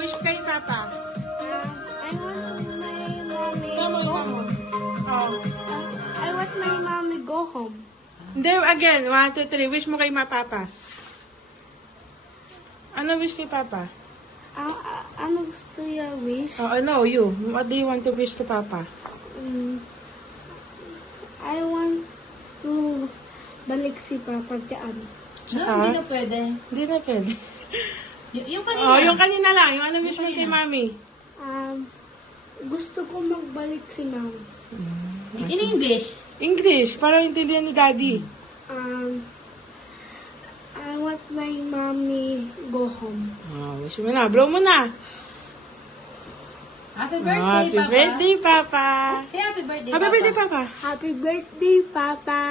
Wish kay Papa. I want my mommy Tama, go tama. home. Oh. I want my mommy go home. Hindi, again. 1, 2, 3. Wish mo kay Papa. Ano wish kay Papa? Ano gusto niya wish? Oh, no, you. What do you want to wish to Papa? I want to balik si Papa dyan. Hindi na pwede. Hindi na pwede. Yung kanina. Oh, yung kanina lang. Yung ano wish mo kay Mami? Gusto ko magbalik si Mom. In English. English. Para intindihan ni Daddy. I want my mommy go home. Oh, wish mo na. Blow mo na. Happy birthday, Happy Papa. birthday, Papa. Say happy birthday, Happy birthday, Papa. Happy birthday, Papa.